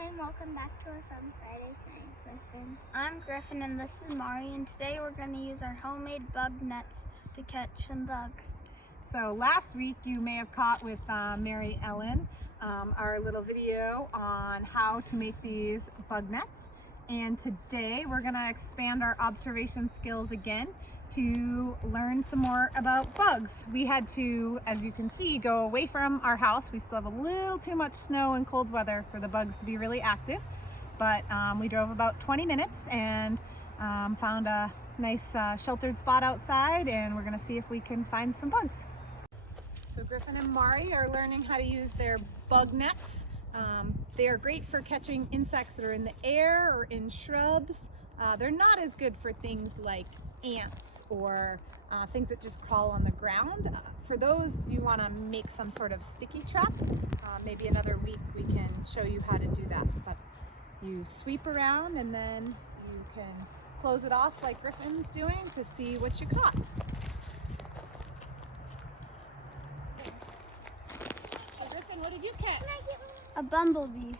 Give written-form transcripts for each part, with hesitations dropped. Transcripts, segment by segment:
Hi, and welcome back to our Fun Friday science lesson. I'm Griffin and this is Mari, and today we're going to use our homemade bug nets to catch some bugs. So last week you may have caught with Mary Ellen our little video on how to make these bug nets, and today we're going to expand our observation skills again to learn some more about bugs. We had to, as you can see, go away from our house. We still have a little too much snow and cold weather for the bugs to be really active, but we drove about 20 minutes and found a nice sheltered spot outside, and we're gonna see if we can find some bugs. So Griffin and Mari are learning how to use their bug nets. They are great for catching insects that are in the air or in shrubs. They're not as good for things like ants or things that just crawl on the ground. For those, you want to make some sort of sticky trap. Maybe another week we can show you how to do that. But you sweep around and then you can close it off like Griffin's doing to see what you caught. So Griffin, what did you catch? A bumblebee.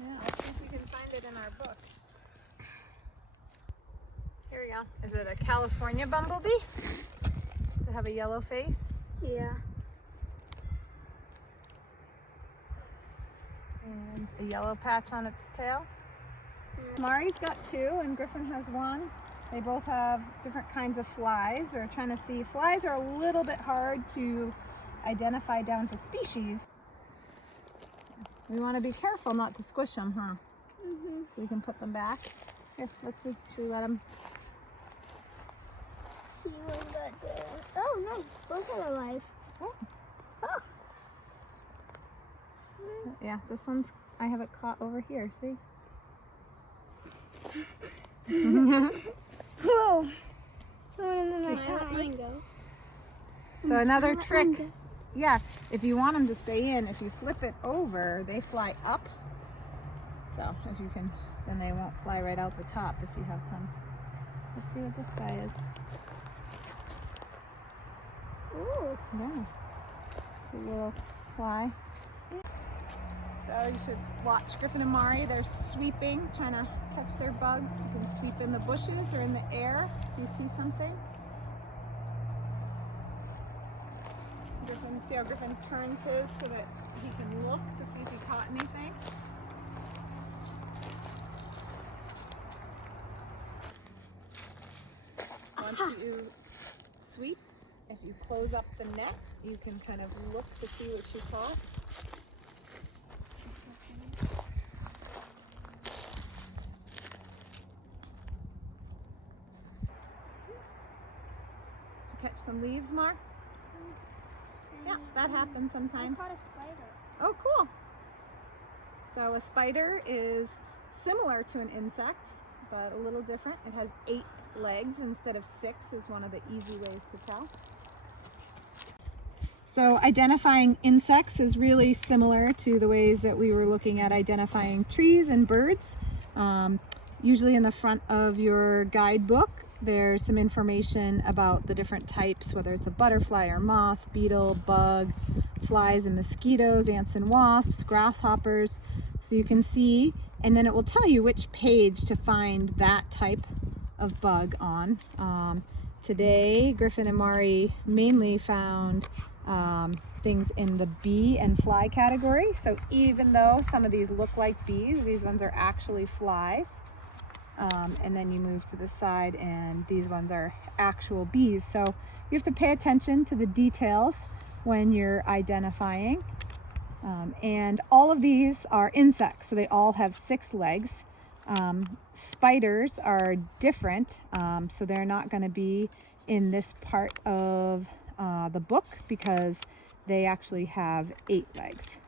Yeah, let's see if we can find it in our book. Here we go. Is it a California bumblebee? Does it have a yellow face? Yeah. And a yellow patch on its tail. Mari's got two and Griffin has one. They both have different kinds of flies. We're trying to see. Flies are a little bit hard to identify down to species. We want to be careful not to squish them, huh? Mm-hmm. So we can put them back. Here, let's see. Should we let them? See what we got there. Oh no, both are alive. Oh. Oh. Yeah, this one's, I have it caught over here, see? Whoa. No, I let mine go. So another trick, yeah, if you want them to stay in, if you flip it over, they fly up. So if you can, then they won't fly right out the top if you have some. Let's see what this guy is. Ooh. Yeah, it's a little fly. So you should watch Griffin and Mari. They're sweeping, trying to catch their bugs. You can sweep in the bushes or in the air if you see something. Griffin, see how Griffin turns his so that he can look to see if he caught anything. Once you sweep, if you close up the net, you can kind of look to see what you caught. Catch some leaves, Mar? Yeah, that happens sometimes. I caught a spider. Oh, cool. So a spider is similar to an insect, but a little different. It has 8 legs instead of 6 is one of the easy ways to tell. So identifying insects is really similar to the ways that we were looking at identifying trees and birds. Usually in the front of your guidebook, there's some information about the different types, whether it's a butterfly or moth, beetle, bug, flies and mosquitoes, ants and wasps, grasshoppers. So you can see, and then it will tell you which page to find that type of bug on. Today, Griffin and Mari mainly found things in the bee and fly category. So even though some of these look like bees, these ones are actually flies. And then you move to the side and these ones are actual bees. So you have to pay attention to the details when you're identifying. And all of these are insects, so they all have 6 legs. Spiders are different, so they're not going to be in this part of the book because they actually have 8 legs.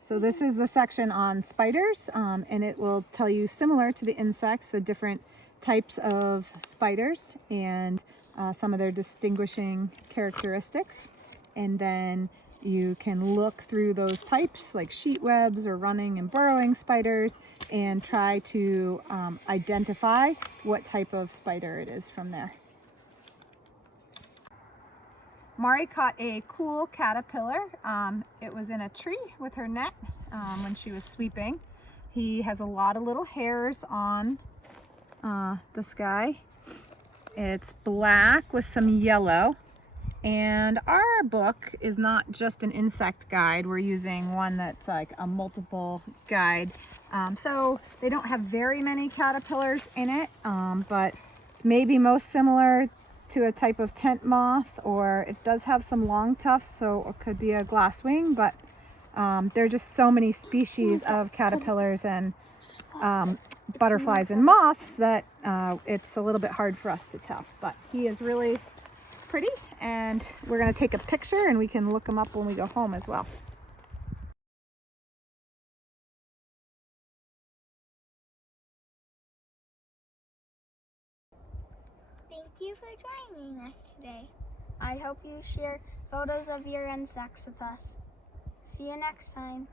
So this is the section on spiders, and it will tell you, similar to the insects, the different types of spiders and some of their distinguishing characteristics. And then you can look through those types like sheet webs or running and burrowing spiders and try to identify what type of spider it is from there. Mari caught a cool caterpillar. It was in a tree with her net when she was sweeping. He has a lot of little hairs on the sky. It's black with some yellow. And our book is not just an insect guide. We're using one that's like a multiple guide. So they don't have very many caterpillars in it, but it's maybe most similar to a type of tent moth, or it does have some long tufts, so it could be a glasswing, but there are just so many species of caterpillars and butterflies and moths that it's a little bit hard for us to tell. But he is really pretty, and we're going to take a picture and we can look him up when we go home as well. Thank you for joining us today. I hope you share photos of your insects with us. See you next time.